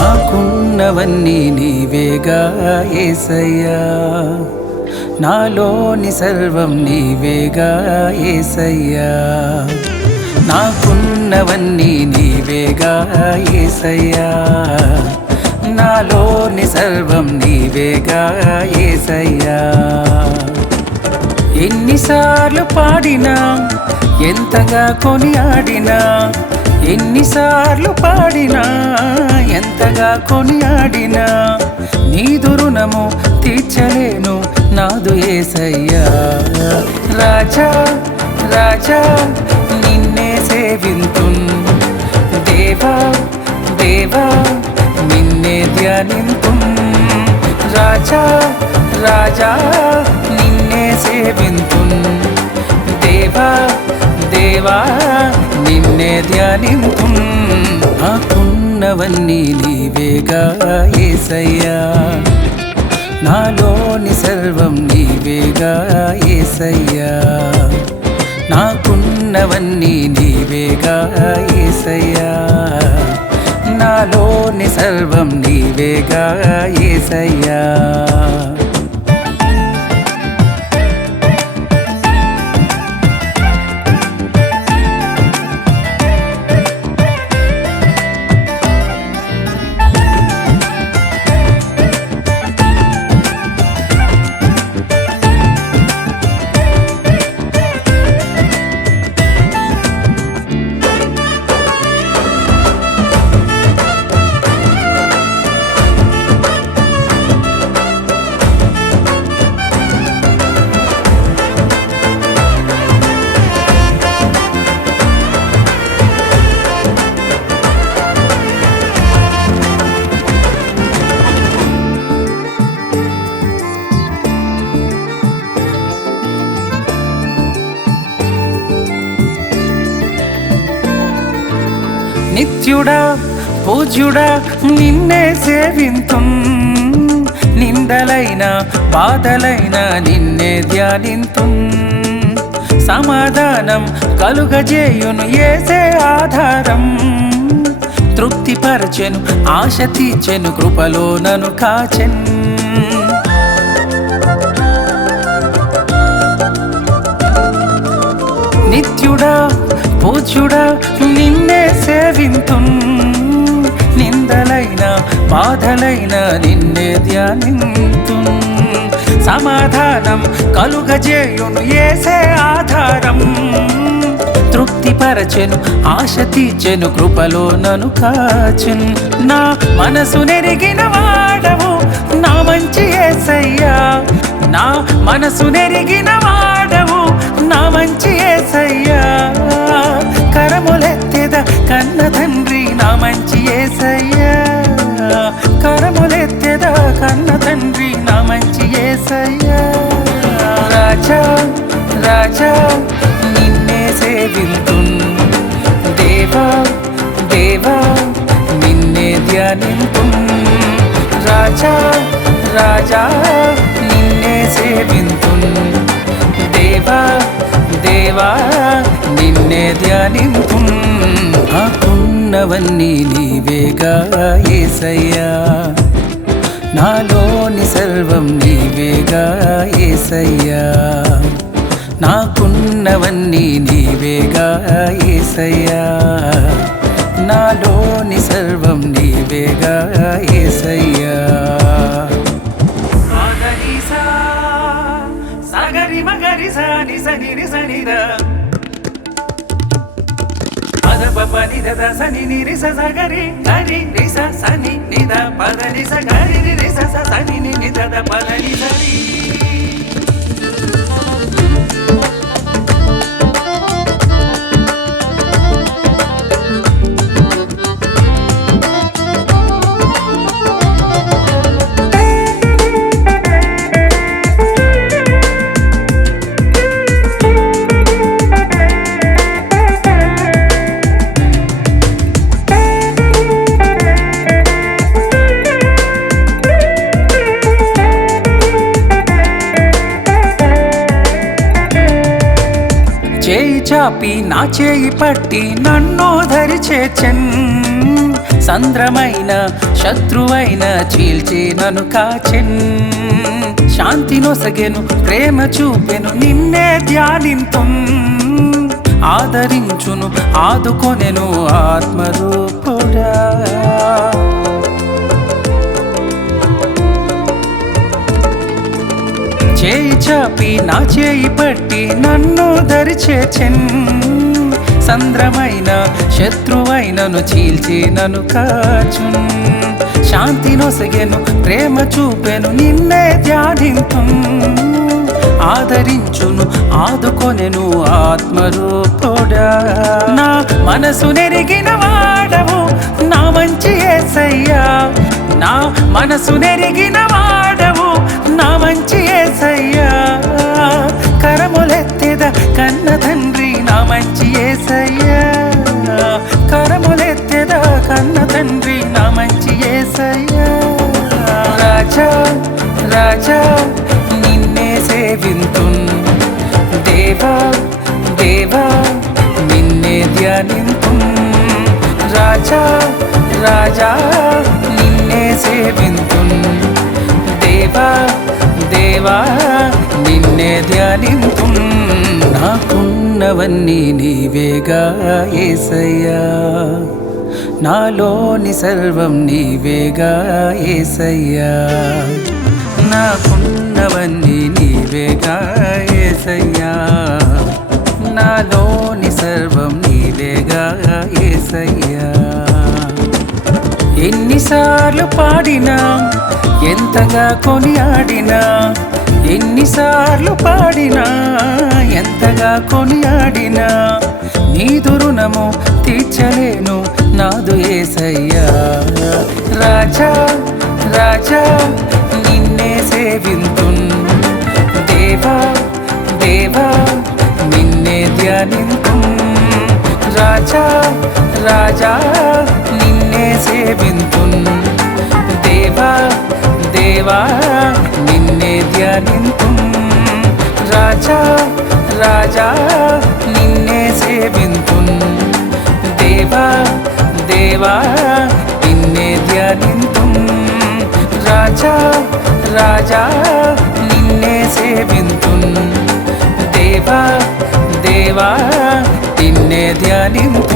నాకున్నవన్నీ నీవేగా యేసయ్యా, నాలోని సర్వం నీవేగా యేసయ్యా. నాకున్నవన్నీ నీవేగా యేసయ్యా, నాలోని సర్వం నీవేగా యేసయ్యా. ఎన్నిసార్లు పాడినా ఎంతగా కొనియాడినా, ఎన్నిసార్లు పాడినా ఎంతగా కొనియాడినా, నీదు రుణము తీర్చలేను నాదు యేసయ్యా. రాజా రాజా నిన్నే సేవింతున్, దేవా దేవా నిన్నే ధ్యానింతున్. రాజా రాజా నిన్నే సేవింతున్, దేవా దేవా నిన్నే ధ్యానింతున్. నాకున్నవన్నీ నీవేగా యేసయ్యా, నాలోని సర్వం నీవేగా యేసయ్యా. నాకున్నవన్నీ నీవేగా యేసయ్యా, నాలోని సర్వం నీవేగా యేసయ్యా. నిత్యుడా పూజ్యుడా నిన్నే సేవింతున్, నిందలైన బాధలైన నిన్నే ధ్యానింతున్. సమాధానం కలుగజేయును యేసే ఆధారం, తృప్తిపరచెను ఆశ తీర్చెను కృపలో నను కాచెన్. నిత్యుడా పూజ్యుడా నిన్నే సేవింతున్, నిందలైన బాధలైన నిన్నే ధ్యానింతున్. సమాధానం కలుగజేయును యేసే ఆధారం, తృప్తిపరచెను ఆశ తీర్చెను కృపలో నను కాచెన్. నా మనసు నెరిగిన వాడవు నా మంచి యేసయ్యా, నా మనసు నెరిగిన వాడవు నా మంచి యేసయ్యా. కరములెత్తెద కన్న తండ్రి నా మంచి యేసయ్యా, కరములెత్తెద కన్న తండ్రి నా మంచి యేసయ్యా. రాజా రాజా నిన్నే సేవింతున్, దేవా దేవా నిన్నే ధ్యానింతున్. రాజా రాజా నిన్నే సేవింతున్, దేవా దేవా నిన్నే ధ్యానింతున్. నాకున్నవన్నీ నీవేగా యేసయ్యా, నాలోని సర్వం నీవేగా యేసయ్యా. నాకున్నవన్నీ నీవేగా యేసయ్యా, నాలోని సర్వం నీవేగా యేసయ్యా. సగరి మగరి సని సని సనిద పద పని దద సని ని రి స స గరి గరి రి స సని ని ద పద ని స గరి రి రి స స సని ని ని ద ద పద ని స రి. చేయి చాపి నా చేయి పట్టి నన్ను ధరి చేర్చెన్ సంద్రమైన శత్రువైన చీల్చి నన్ను కాచెన్ శాంతి నొసగెను ప్రేమ చూపెను నిన్నే ధ్యానింతున్ ఆదరించును ఆదుకొనెను ఆత్మరూపుడా చేయి చాపి నా చేయి పట్టి నన్ను ధరి చేర్చెన్ సంద్రమైన శత్రువైనను చీల్చి నన్ను కాచున్ శాంతి నొసగెను ప్రేమ చూపెను నిన్నే ధ్యానింతున్ ఆదరించును ఆదుకొనెను ఆత్మరూపుడా నా మనసు నెరిగిన వాడవు నా మంచి యేసయ్యా నా మనసు నెరిగిన వాడవు నా మంచి యేసయ్యా కరములెత్తెద కన్న తండ్రి నా మంచి యేసయ్యా కరములెత్తెద కన్న తండ్రి నా మంచి యేసయ్యా రాజా రాజా నిన్నే సేవింతున్ దేవా దేవా నిన్నే ధ్యానింతున్ రాజా రాజా నిన్నే సేవింతున్ దేవా దేవా నిన్నే ధ్యానింతున్ నాకున్నవన్నీ నీవేగా యేసయ్యా నాలోని సర్వం నీవేగా యేసయ్యా నాకున్నవన్నీ నీవేగా యేసయ్యా నాలోని సర్వం నీవేగా యేసయ్యా ఎన్నిసార్లు పాడినా ఎంతగా కొనియాడినా ఎన్నిసార్లు పాడినా ఎంతగా కొనియాడినా నీదు రుణము తీర్చలేను నాదు యేసయ్యా రాజా రాజా నిన్నే సేవింతున్ దేవా దేవా నిన్నే ధ్యానింతున్ రాజా రాజా నిన్నే సేవింతున్ దేవా దేవా నిన్నే ధ్యానింతున్ రాజా రాజా నిన్నే సేవింతున్ దేవా దేవా నిన్నే ధ్యానింతున్ రాజా రాజా నిన్నే సేవింతున్ దేవా దేవా నిన్నే ధ్యానింతున్